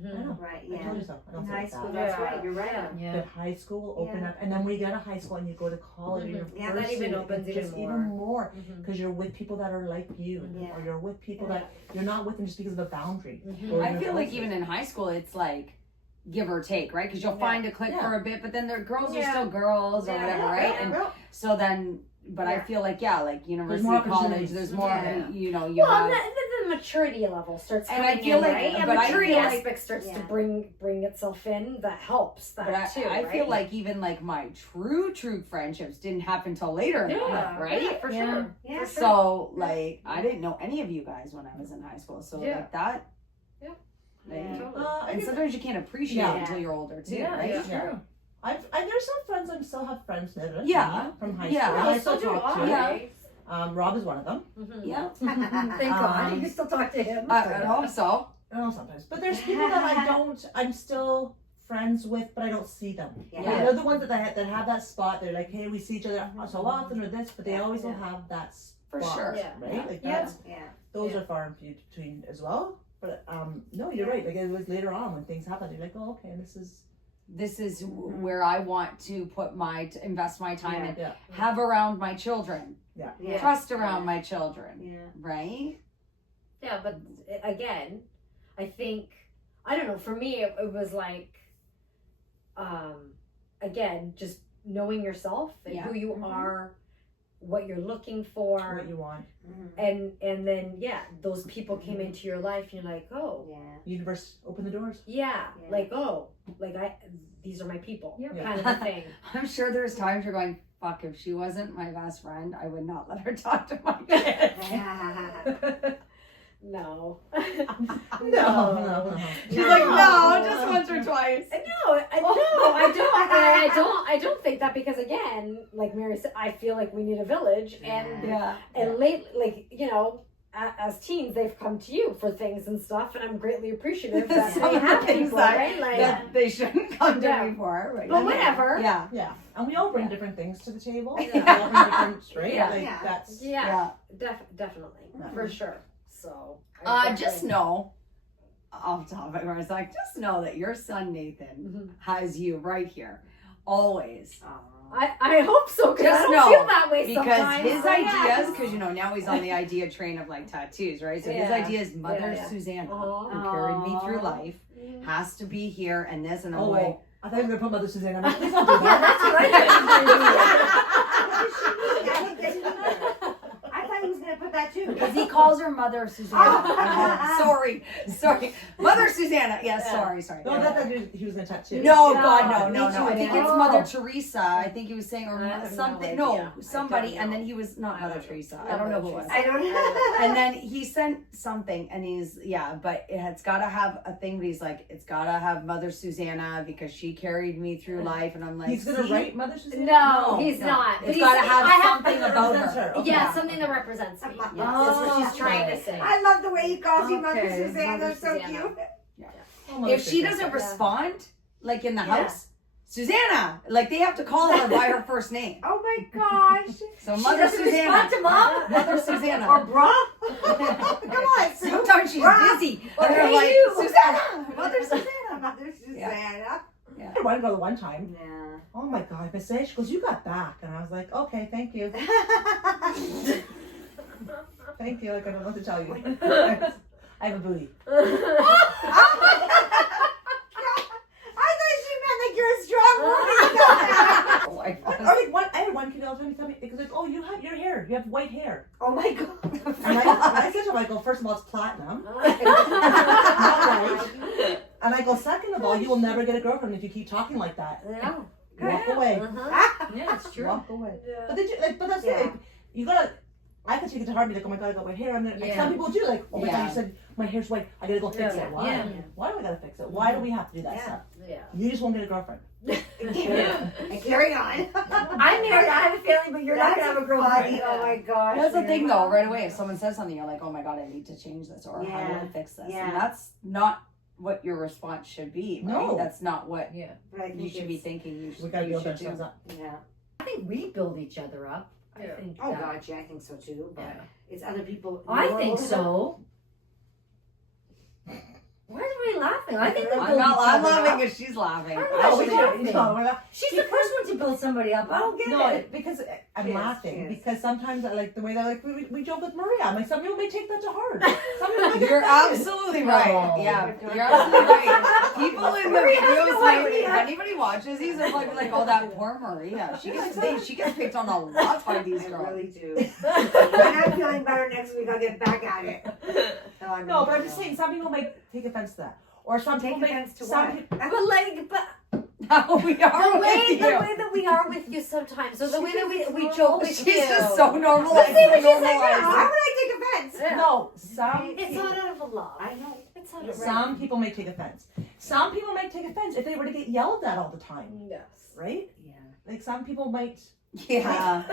I know. Right. I Yeah. told you so. I don't In say high like school, that. that's Yeah. right. You're right. Yeah. Yeah. But high school will open Yeah. up, and then when you get to high school and you go to college, and you're Yeah, that even pursuing, opens it's even just more. even more Mhm. because you're with people that are like you, Yeah. or you're with people Yeah. that you're not with them just because of a boundary. Mhm. or I you're feel like closer. even in high school, it's like give or take, right? Because you'll Yeah. find a clique Yeah. for a bit, but then their girls are Yeah. still girls or Yeah. whatever, Yeah, right? yeah, And girl. so then, but I Yeah. feel like like university, more college, opportunities. there's more. Yeah. You know, you Well, have. and the maturity level starts And coming I feel in, like- right? And but I maturity feel like- aspect starts to Yeah. bring itself in. That helps. That But I too. feel right? like even like my true friendships didn't happen till later in life, yeah, right? yeah, for Yeah. sure. Yeah. For sure. So like I didn't know any of you guys when I was in high school. So Yeah. like that. Yeah. like, Yeah. Totally. I and guess sometimes you can't appreciate Yeah. it until you're older too, Yeah, right? it's Yeah. true. there's some friends I still have friends with. that's Yeah. me, from high Yeah. school. Oh, I still so do talk to. I. Yeah. Rob is one of them. Mhm. Yeah. Thank God. You can still talk to him. I hope so. I know sometimes, but there's people that I don't. I'm still friends with, but I don't see them. Yeah. Like, they're the ones that have that spot. They're like, hey, we see each other so often or this, but they always will have that spot, For sure. Yeah. right? Like Yeah. that's Yeah. those Yeah. are far and few between as well. But no, you're right. Like it was later on when things happened. You're like, oh, okay, This is where I want to put invest my time and yeah, have around my children, yeah, Yeah. trust around my children, Yeah. right? Yeah, but again, I think I don't know. For me, it was like, again, just knowing yourself and Yeah. who you Mhm. are, what you're looking for, What you want. and then those people came into your life, and you're like, oh Yeah. Universe, open the doors. yeah, Yeah. like these are my people, Yep. kind of a thing. I'm sure there's times you're going, fuck, if she wasn't my best friend, I would not let her talk to my kids. No. No. She's like, no, just once or twice. No, I don't think that, because again, like Mary said, I feel like we need a village, and Yeah. late, like, as teens, they've come to you for things and stuff, and I'm greatly appreciative that Some they have things people, that- right? Like, That they shouldn't come to Yeah. me for. but whatever. Yeah. Yeah, and we all bring different things to the table. Yeah. We all bring different, right? Yeah. Like Yeah. that's Yeah, definitely, Yeah. for sure. So, I Just definitely- know, off topic, where it's like, just know that your son Nathan Mhm. has you right here, always. I hope so, because I Just don't know, feel that way Because sometimes. his So, ideas, because now he's on the idea train of like tattoos, right? So his Yeah. idea is Mother Yeah. Susanna, Uh-huh. who carried me through Aw. life, has to be here and this, and I'm oh, like, I thought you were gonna put Mother Suzanne. I'm like, please don't do Yeah, that. that's what I thought he was gonna put that too. because he calls her Mother Susanna. sorry, Mother Susanna. Yes, Yeah. sorry. No, that he was gonna tattoo. No, No, God, me no. too. I think it's Oh. Mother Teresa. I think he was saying, or I have no something. idea. No, I somebody, don't and know. then he was not I Mother don't know. Teresa. Not I don't know Mother who it was. I don't know. And then he sent something, and but it's got to have a thing. But he's like, it's got to have Mother Susanna because she carried me through life, and I'm like, He's gonna see? write Mother Suzanne. No, No, he's no. not. But It's he's, got to have I something about represents her. her. Okay. Yeah, something that represents me. Yes, That's what she's Oh, trying to say. I love the way he calls you Mother Okay, Susanna. Mother So Susanna. cute. Oh, Mother If she Suzanne. doesn't respond, like in the Yeah. house, Susanna, like they have to call her by her first name. Oh my gosh. So She Mother doesn't Susanna, respond to mom. Mother Or Susanna. bra. Come on, Sue. Sometimes she's Bruh. busy, Or and they're hey, like, you. Susanna, Mother Susanna. Mother Susanna. I wanted to go the one time. Yeah. Oh my God, Miss A, she goes, you got back. And I was like, okay, thank you. Thank you. Like, I don't know what to tell you. I have a booty. I thought she meant like you're a strong woman. Oh my Or God. like I had one kid all the time tell me, because like, oh, you have your hair. You have white hair. Oh my god. And I said to him, I go, first of all, it's platinum. Not right. And I go, second of all, you will never get a girlfriend if you keep talking like that. Yeah, Walk away. yeah, it's true. Walk away. Yeah. But did you like? But that's Yeah. it. Like, you gotta. I could take it to heart. Be like, oh my God, I got white hair. And then like, some people do. Like, oh my God, Yeah. you said my hair's white. I gotta go fix Yeah. it. Why? Yeah. Why do I gotta fix it? Why do we have to do that Yeah. stuff? Yeah. You just won't get a girlfriend. And carry on. I'm married. I have a family, but you're not gonna have a girlfriend. Funny. Oh my gosh. That's the thing, man. though. Right away, if someone says something, you're like, "Oh my God, I need to change this," or "How do Yeah. I fix this?" Yeah. And that's not what your response should be. Right? No. That's not what Yeah, But I you think should be it's- thinking. You should, We gotta you build should ourselves do. up. Yeah. I think we build each other up. I Yeah. think. Oh that- god, yeah, I think so too. But Yeah. it's other people. I your think own- so. Why is everybody laughing? I think we build I'm not. each I'm other laughing up. because she's laughing. I'm I not should- laughing. No, She's the first one to build somebody up. I don't get no, it. because I'm She is, laughing she is. because sometimes I like the way that like we joke with Maria. I'm like, some people may take that to heart. Some people might get You're offended. absolutely No. right. Yeah, you're absolutely right. People in the Maria has videos, no like, idea. if anybody watches these, are like, "Oh, that poor Maria. She gets picked on a lot by these I girls." really do. When I'm feeling better next week, I'll get back at it. No, but I'm just saying some people might take offense to that, or some Take people may. offense to some what? people- But like, but How we are the way with the you. way that we are with you sometimes, or the way that we joke with She's you. just so normal. Let's see what she's like, Why would I take offense? Yeah. No, some It's people, not out of a love. I know. It's not out of some people may take offense. Some people might take offense if they were to get yelled at all the time, Yes. right? Yeah. Like some people might. Yeah.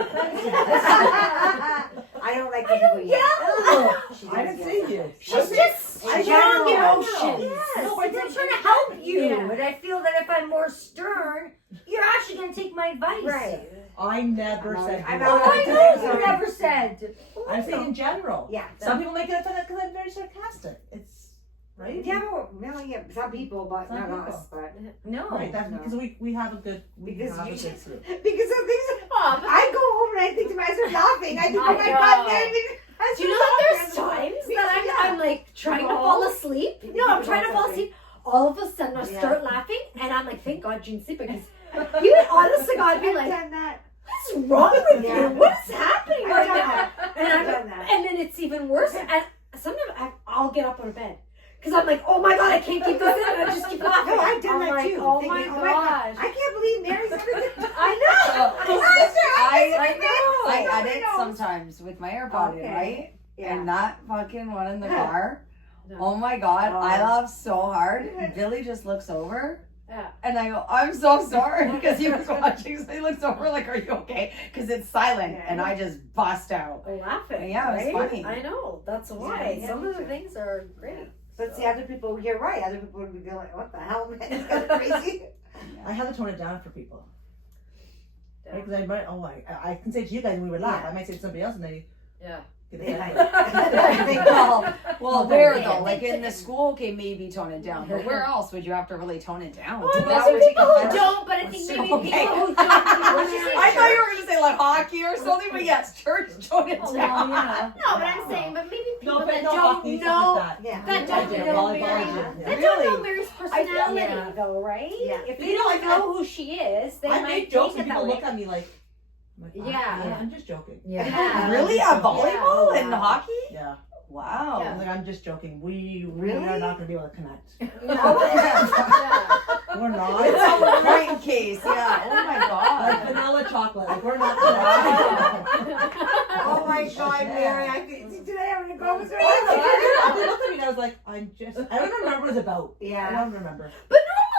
I don't like when people yell. She I does didn't yell. say you. She's just I strong know. emotions. Yes, No, I'm but trying to help you, Yeah. and I feel that if I'm more stern, you're actually gonna take my advice. Right. I never I'm said. not- I'm you. not- Oh, I know you never said. I'm saying in general. Yeah. Some people make it offended because I'm very sarcastic. It's right. Yeah, well, yeah, some people, but Some not people. us. But No. Right. That's No. because we have a good. We Because have you a good just- group. because of things, I go home and I think to myself, laughing. I think, I oh my know. god, Mary, Do you know that there's times that I'm like trying to fall asleep? No, I'm trying to fall asleep. All of a sudden, I start laughing, and I'm like, "Thank God, Jean's sleeping." Because you would honest to God be like, done that. "What's wrong with Yeah. you? What is happening I've right done now? that. And I've I'm done that. and then it's even worse. And sometimes I'll get up out of bed because I'm like, oh my god, I can't keep this in. And I just keep laughing. No, I've done I'm that like, too. Oh Thinking, my gosh. I can't believe Mary's everything. I know. I edit sometimes with my AirPod in, Okay. right? Yeah. And that fucking one in the car. No. Oh my god, Oh. I laugh so hard. Billy just looks over. Yeah. And I go, I'm so sorry because he was watching. So he looks over like, "Are you okay?" Because it's silent, Yeah. and I just bust out. Laughing. Yeah, it was right? funny. I know. That's why. Yeah, Some of the yeah. things are great. But So. see, other people, you're right. Other people would be going, what the hell, man? It's kind of crazy. I have to tone it down for people. Yeah. Right? Because I might, I can say to you guys when we would laugh. Yeah. I might say to somebody else and they Yeah. get Yeah. offended. Well, where though? Like in the school, okay, maybe tone it down. But where else would you have to really tone it down? Well, That there's some would take people who offense. don't, but I think maybe Okay. people who don't. I thought you were going to say like hockey or something, but yes, church, tone it Oh, down. well, yeah. No, but I'm saying, but maybe people No, but that no don't hockey, stuff know. like that. Yeah. That don't Yeah, know volleyball, Mary. yeah. That don't know Really? Mary's personality, yeah. though, right? Yeah. If But they you know, don't like, know who she is, they I might make jokes take and it that people way. look at me like, I'm Yeah. I'm just joking. Yeah. Yeah. Really? At volleyball Yeah. and hockey? Yeah. Wow. I'm like, I'm just joking. We Really? are not going to be able to connect. Yeah. We're It's not. a point case, yeah. Oh my Like god. vanilla chocolate. Like, we're not connected. Oh my God, Mary! I could, today I'm gonna go with her. They looked at me and I was like, I don't remember what it was about. I Yeah. don't remember.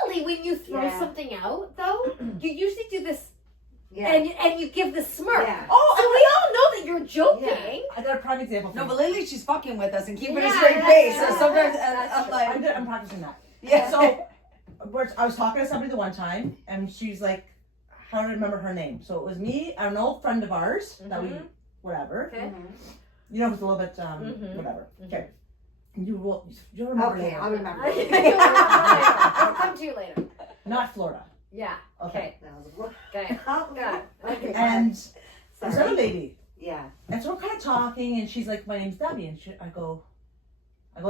Normally, when you throw Yeah. something out, though, you usually do this, Yeah. and you give the smirk. Yeah. Oh, So we all know that you're joking. I got a prime example for no, you. but lately she's fucking with us and keeping a Yeah, straight that's face. true. So sometimes That's I'm true. like, I'm practicing that. yeah. So, I was talking to somebody the one time, and she's like, how do I remember her name? So it was me, an old friend of ours that we, Mhm. whatever. Okay. You know, it's a little bit, Mhm. whatever. Mhm. Okay. You'll remember Okay, later. I'll remember. I'll come to you later. Not Florida. Yeah. Okay. That was Okay. oh, Got it. Okay. And this other sorry. lady. Yeah. And so we're kind of talking, and she's like, my name's Debbie. And I go,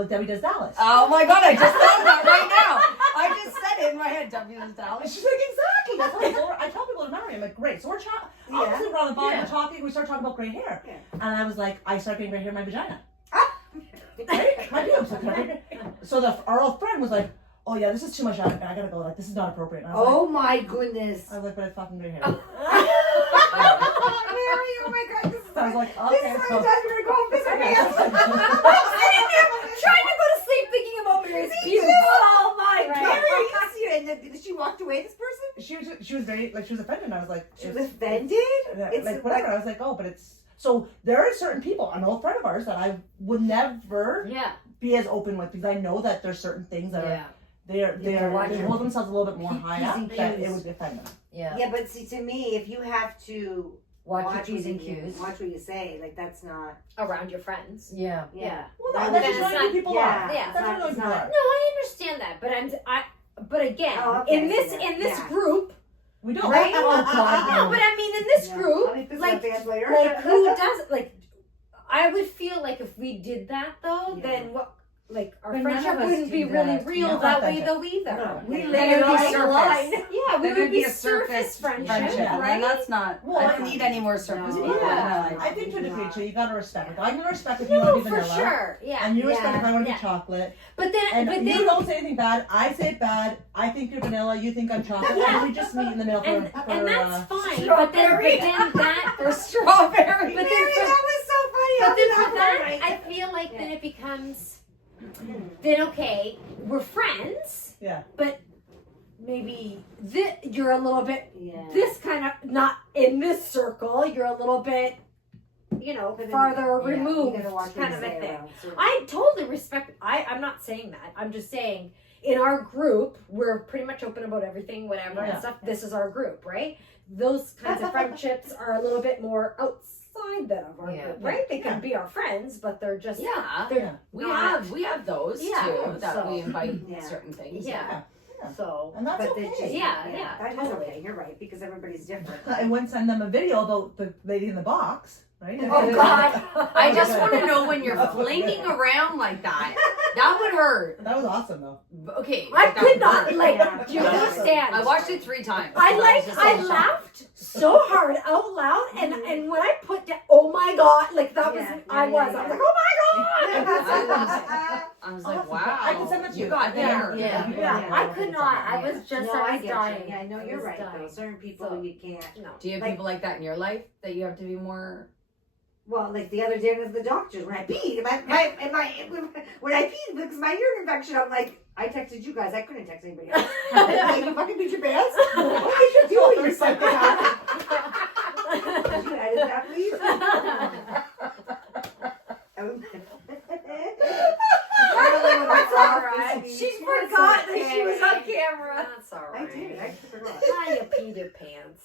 Debbie does Dallas. Oh my god, I just thought that right now. I just said it in my head, W is And Dallas. she's like, exactly. That's what I tell people to marry. I'm like, great. So we're chatting. Yeah. Obviously, we're on the phone, Yeah. we're talking. We start talking about gray hair. Yeah. And I was like, I start getting gray hair in my vagina. Right? My pubes. So our old friend was like, oh yeah, this is too much. I gotta go. Like, this is not appropriate. And I was Oh my goodness. like, I was like, but it's fucking gray hair. Mary, oh my God, this is I was like, this okay. is So, how time you're gonna go and visit me. Trying to go to sleep thinking about Mary's pubes. Oh my Right. God. Mary, you see her, and then she walked away, this person? she was very like she was offended. And I was like, She was offended? It's like whatever. I was like, oh, but it's so there are certain people, an old friend of ours that I would never Yeah. be as open with because I know that there's certain things that Yeah. they hold themselves a little bit more high P's up and that Q's. it would offend them. Yeah. Yeah, but see, to me, if you have to Watch your what P's and you- Q's. watch what you say, like that's not. Around your friends. Yeah. Yeah. Well, That that's would- just knowing who people yeah, are. yeah, That's not- just knowing it's who people not- are. No, I understand that, but again, Oh, okay, in I this see that. in this Yeah. group, We don't. right? Oh, God, no, no. but I mean in this Yeah. group, I'll be pissed like off fans later. who does like? I would feel like if we did that though, Yeah. then what? Like our But none friendship of us wouldn't be do really that. real No, that not way that. though either. No. We Then live Then in it would be our line. life. Yeah, we Then would it'd be a surface friendship, Yeah, right? and that's not. Well, I I don't think- need any more surface No. people. Yeah. No. I think to a degree, too, you gotta respect. Like, I'm gonna respect if you No, want to be for vanilla. sure. Yeah. And you respect if I want to Yeah. be chocolate. But then, And but you then, don't say anything bad. I say it bad. I think you're vanilla. You think I'm chocolate. Yeah. And we just meet in the middle for, and that's fine. But then that, For strawberry. but Mary, then for, that was so funny. but I'll then be for laughing that, right I now. feel like then Yeah. it becomes, then okay, we're friends. Yeah. But maybe you're a little bit Yeah. this kind of not in this circle. You're a little bit, But then- farther yeah, removed, you gotta watch what kind you of a say thing. around certain- I totally respect. I'm not saying that. I'm just saying in our group we're pretty much open about everything, whatever Yeah. and stuff. This is our group, right? Those kinds of friendships are a little bit more outside that of our Yeah. group, right? They can Yeah. be our friends, but they're just Yeah. they're Yeah. We not- have those Yeah, too that so- we invite Yeah. certain things. yeah. Yeah. So And that's But okay. it's just, Yeah, that is totally. okay. You're right because everybody's different. I once send them a video about the lady in the box. right? Oh God. I just want to know when you're flinging around like that. That would hurt. That was awesome though. Okay. I that could not hurt. like. Yeah. Do you Yeah. understand? I watched it 3 times. I so like was just I in shock. laughed so hard out loud and when I put down, oh my God, like that was Yeah, I yeah, was yeah, I was yeah. like, oh my God. I was Oh, like, wow. I can send that to you you. got Yeah, there. yeah. Yeah, I could not. I was just no, I I was get dying. you. Yeah, no, I you're was right dying. though. Certain people So- you can't. No. Do you have Like- people like that in your life that you have to be more? Well, like the other day with the doctors when I peed, when I peed because my urine infection, I'm like, I texted you guys. I couldn't text anybody else. Like, you fucking beat your pants. What did you do? You're something happened. Could you edit that, please? That's all right. She forgot that she was on camera. That's all I right. did. I forgot. Now you peed your pants.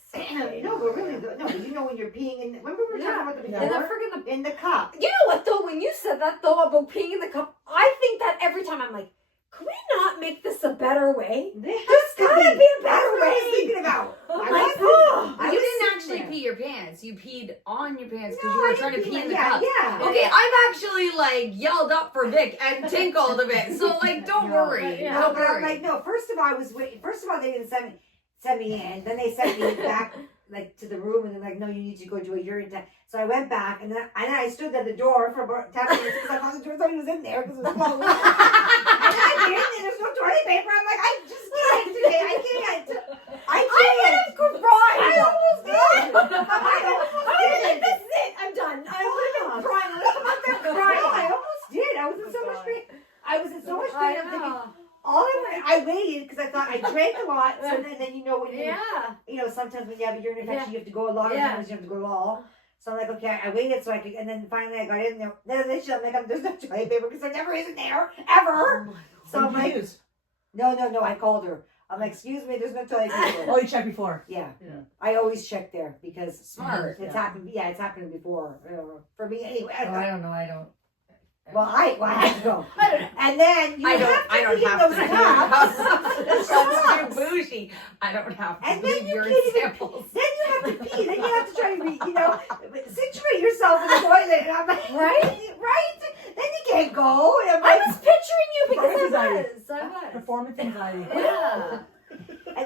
No, but really, no. But you know when you're peeing in. Remember we were talking about the Yeah. And I before forget the. in the cup. You know what though? When you said that though about peeing in the cup, I think that every time I'm like, could we not make this a better way? There's gotta be a better What I was way. thinking about. I'm I like, was- oh. I You was didn't sitting actually there. pee your pants. You peed on your pants because No, you were I trying to didn't pee in the yeah, cup. Yeah. Okay, I've actually like yelled up for Vic and tinkled a bit. So like, don't No, worry. yeah. No, Don't but I'm worry. like, no. First of all, I was waiting. First of all, they didn't send me in. Then they sent me back like to the room, and they're like, no, you need to go do a urine test. So I went back, and then I stood at the door for about 10 minutes because I thought the door somebody was in there because it was closed. And I did, and there's no toilet paper. I'm like, I just can't today. I can't. I can't. Cried. I almost did. I was like, this is it. I'm done. I would have been crying. I would have been No, crying. I almost did. I was in so much pain. I was in so much pain. I'm thinking, know. all I waited because I thought I drank a lot. So then you know when you Yeah. sometimes when you have a urine infection, you have to go a lot. Of Yeah. times you have to go all. So I'm like, okay, I waited so I could, and then finally I got in there. Then I'm like, there's no toilet paper because there never is in there ever. So I'm like, Confused. no, I called her. I'm like, excuse me, there's no toilet paper. Oh, you checked before. Yeah. Yeah. I always check there because Smart. It's happened. Yeah, it's happened before. For me anyway. Oh, I don't know. I don't. Well, I have to go. And then you I have to don't pee in have those to. cups. That's too bougie. I don't have to. And then leave you your can't even- samples. Then you have to pee. Then you have to try to situate yourself in the toilet. And I'm like, right? Then you can't go. And I'm I like, was picturing you because I Anxiety. was. I was. Performance anxiety. Yeah.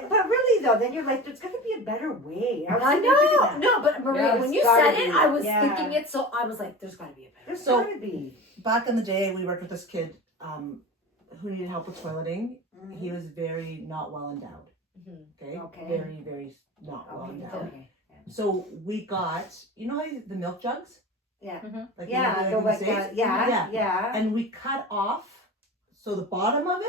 but really though, then you're like, there's got to be a better way. I was thinking that. know. No, but Maria, Yeah, when it's you gotta said it, be. I was Yeah. thinking it, so I was like, there's got to be a better. There's So- got to be. Back in the day, we worked with this kid who needed help with toileting. He was very not well endowed. Okay? Okay. Very, very not well endowed. Okay. So we got, you know how the milk jugs? Yeah. Like Yeah, the go in the like States? that. Yeah. And we cut off so the bottom of it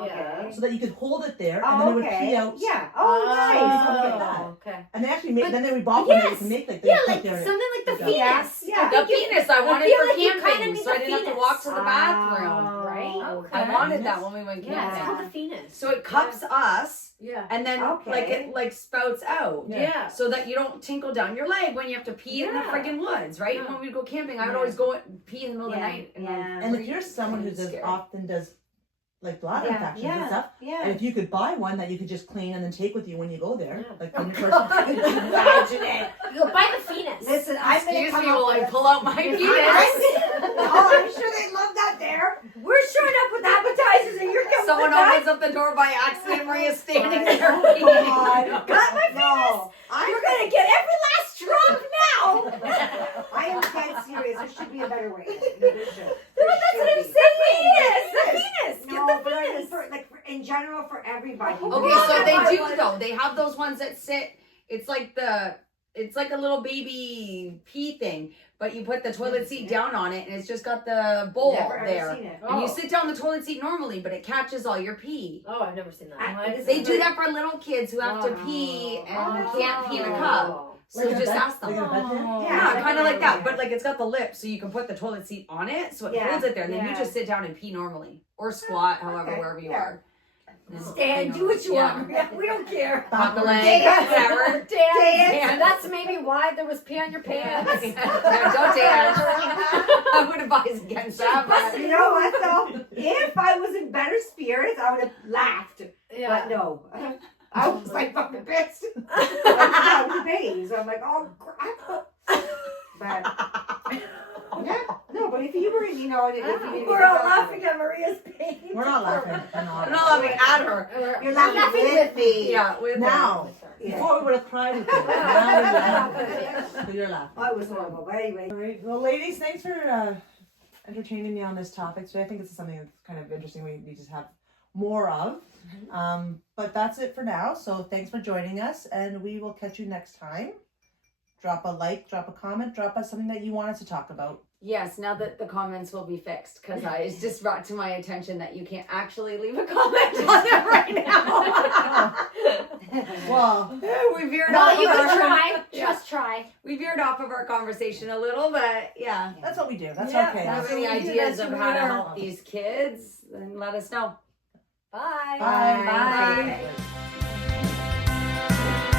Okay. so that you could hold it there and Oh, then it would okay. pee out. Yeah. Oh, nice. something like Okay. that. Okay. And they actually made, But- then they rebought one that you yes. can make like they Yeah, put like their- something like the Yeah. penis. Yeah. The penis I wanted feel for like you kinda camping, need so I the didn't have to penis. walk to the bathroom. Right? Okay. I wanted that when we went Yeah, it's camping. called the penis. So it cups us, Yeah. and then Okay. like it like spouts out. Yeah. So that you don't tinkle down your leg when you have to pee in the Yeah. friggin' woods, right? Yeah. When we'd go camping, I would Yeah. always go pee in the middle of the Yeah. night. Yeah. And if you're someone who It's does scary. often does like bladder Yeah, infections yeah. and stuff, Yeah. and if you could buy one that you could just clean and then take with you when you go there, Yeah. like when you're Imagine it. You go buy the penis. Listen, I'm gonna Excuse come me up while I with- pull out my penis. Oh, I'm sure they love that there. We're showing up with appetizers and you're coming Someone with that. opens up the door by accident. Maria's standing Oh, there. God. Got my No, You're gonna get every last drop now. I am dead serious. There should be a better way. There should. That's what I'm saying. The penis. No, Get the but I mean penis. in general for everybody. Okay, Well, so then they why do would- though. They have those ones that sit. It's like a little baby pee thing, but you put the toilet seat down on it, and it's just got the bowl Never ever there. seen it. And you sit down the toilet seat normally, but it catches all your pee. Oh, I've never seen that. I- They do that for little kids who have to pee and can't pee in a cup. So Like a just bed- ask them. like a bed chair? Yeah, kind of like that, Yeah. but like it's got the lip, so you can put the toilet seat on it, so it Yeah, holds it there, and then you yeah. just sit down and pee normally, or squat, however, Okay, wherever you yeah. are. And, Stan, do what you want. Yeah, we don't care. Pop the leg, Dance. whatever. Dan, that's maybe why there was pee on your pants. Don't dance. I would advise against that. But You know what though? If I was in better spirits, I would have laughed. Yeah. But no. I was like fucking pissed. I was a baby, so I'm like, oh crap. But yeah, no, but if you were, you know, if you We're all laughing at Maria's pain. We're not laughing. We're I'm not. not laughing at her. you're laughing with me. Yeah, with Now, Yeah. before we would have cried with you. Now we're laughing. So you're laughing. Oh, it was horrible. But anyway, All right. Well, ladies, thanks for entertaining me on this topic. So I think this is something that's kind of interesting. We need to have more of. But that's it for now. So thanks for joining us, and we will catch you next time. Drop a like, drop a comment, drop us something that you want us to talk about. Yes, now that the comments will be fixed, because it's just brought to my attention that you can't actually leave a comment on it right now. Well, we veered No, off you of can our, try. Yeah. Just try. we veered off of our conversation a little, but yeah. that's what we do. That's Yeah, okay. if you have That's any what we do. ideas That's of who how we to are. help these kids, then let us know. Bye. Bye. Bye. Bye.